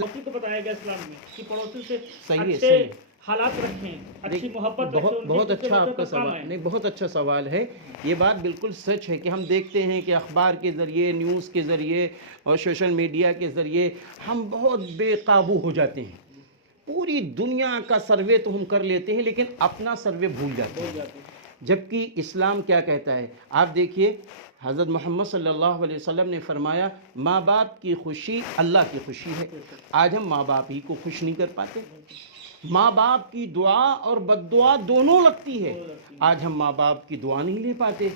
پڑوسی کو بتایا گیا اسلام میں کہ پڑوسی سے صحیح ہے، اچھے صحیح ہے۔ حالات رکھیں، اچھی محبت رکھیں، بہت اچھا آپ کا کام سوال، ہے۔ نہیں بہت اچھا سوال ہے۔ یہ بات بالکل سچ ہے کہ ہم دیکھتے ہیں کہ اخبار کے ذریعے، نیوز کے ذریعے اور سوشل میڈیا کے ذریعے ہم بہت بے قابو ہو جاتے ہیں۔ پوری دنیا کا سروے تو ہم کر لیتے ہیں لیکن اپنا سروے بھول جاتے ہیں۔ جبکہ اسلام کیا کہتا ہے؟ آپ دیکھیے حضرت محمد صلی اللہ علیہ وسلم نے فرمایا ماں باپ کی خوشی اللہ کی خوشی ہے۔ آج ہم ماں باپ ہی کو خوش نہیں کر پاتے۔ ماں باپ کی دعا اور بد دعا دونوں لگتی ہے، آج ہم ماں باپ کی دعا نہیں لے پاتے۔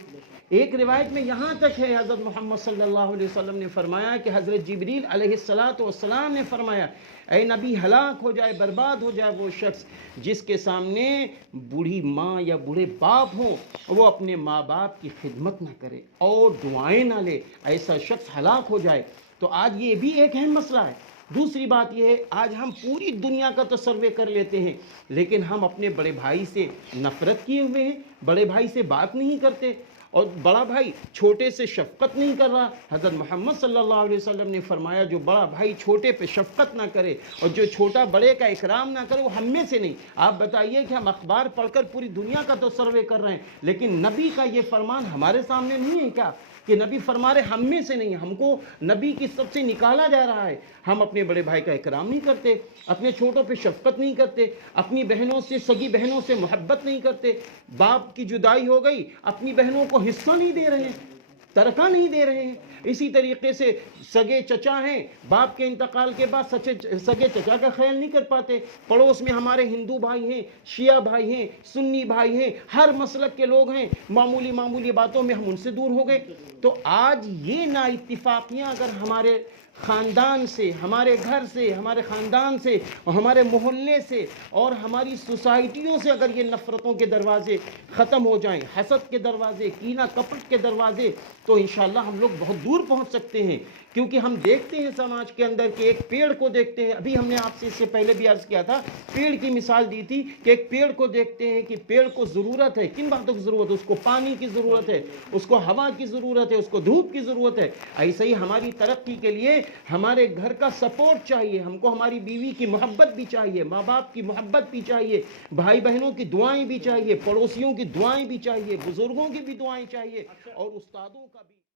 ایک روایت میں یہاں تک ہے حضرت محمد صلی اللہ علیہ وسلم نے فرمایا کہ حضرت جبریل علیہ السلام نے فرمایا اے نبی ہلاک ہو جائے، برباد ہو جائے وہ شخص جس کے سامنے بوڑھی ماں یا بوڑھے باپ ہوں، وہ اپنے ماں باپ کی خدمت نہ کرے اور دعائیں نہ لے، ایسا شخص ہلاک ہو جائے۔ تو آج یہ بھی ایک اہم مسئلہ ہے۔ دوسری بات یہ ہے آج ہم پوری دنیا کا تو سروے کر لیتے ہیں لیکن ہم اپنے بڑے بھائی سے نفرت کیے ہوئے ہیں، بڑے بھائی سے بات نہیں کرتے اور بڑا بھائی چھوٹے سے شفقت نہیں کر رہا۔ حضرت محمد صلی اللہ علیہ وسلم نے فرمایا جو بڑا بھائی چھوٹے پہ شفقت نہ کرے اور جو چھوٹا بڑے کا اکرام نہ کرے وہ ہم میں سے نہیں۔ آپ بتائیے کہ ہم اخبار پڑھ کر پوری دنیا کا تو سروے کر رہے ہیں لیکن نبی کا یہ فرمان ہمارے سامنے نہیں ہے کیا کہ نبی فرما رہے ہم میں سے نہیں، ہم کو نبی کی سب سے نکالا جا رہا ہے۔ ہم اپنے بڑے بھائی کا اکرام نہیں کرتے، اپنے چھوٹوں پہ شفقت نہیں کرتے، اپنی بہنوں سے، سگی بہنوں سے محبت نہیں کرتے۔ باپ کی جدائی ہو گئی، اپنی بہنوں کو حصہ نہیں دے رہے ہیں، ترکہ نہیں دے رہے ہیں۔ اسی طریقے سے سگے چچا ہیں، باپ کے انتقال کے بعد سگے چچا کا خیال نہیں کر پاتے۔ پڑوس میں ہمارے ہندو بھائی ہیں، شیعہ بھائی ہیں، سنی بھائی ہیں، ہر مسلک کے لوگ ہیں، معمولی باتوں میں ہم ان سے دور ہو گئے۔ تو آج یہ نا اتفاقیاں اگر ہمارے خاندان سے، ہمارے گھر سے، ہمارے خاندان سے اور ہمارے محلے سے اور ہماری سوسائٹیوں سے اگر یہ نفرتوں کے دروازے ختم ہو جائیں، حسد کے دروازے، کینہ کپٹ کے دروازے، تو انشاءاللہ ہم لوگ بہت دور پہنچ سکتے ہیں۔ کیونکہ ہم دیکھتے ہیں سماج کے اندر کہ ایک پیڑ کو دیکھتے ہیں، ابھی ہم نے آپ سے اس سے پہلے بھی عرض کیا تھا، پیڑ کی مثال دی تھی کہ ایک پیڑ کو دیکھتے ہیں کہ پیڑ کو ضرورت ہے، کن باتوں کی ضرورت ہے؟ اس کو پانی کی ضرورت ہے، اس کو ہوا کی ضرورت ہے، اس کو دھوپ کی ضرورت ہے۔ ایسے ہی ہماری ترقی کے لیے ہمارے گھر کا سپورٹ چاہیے، ہم کو ہماری بیوی کی محبت بھی چاہیے، ماں باپ کی محبت بھی چاہیے، بھائی بہنوں کی دعائیں بھی چاہیے، پڑوسیوں کی دعائیں بھی چاہیے، بزرگوں کی بھی دعائیں چاہیے اور استادوں کا بھی۔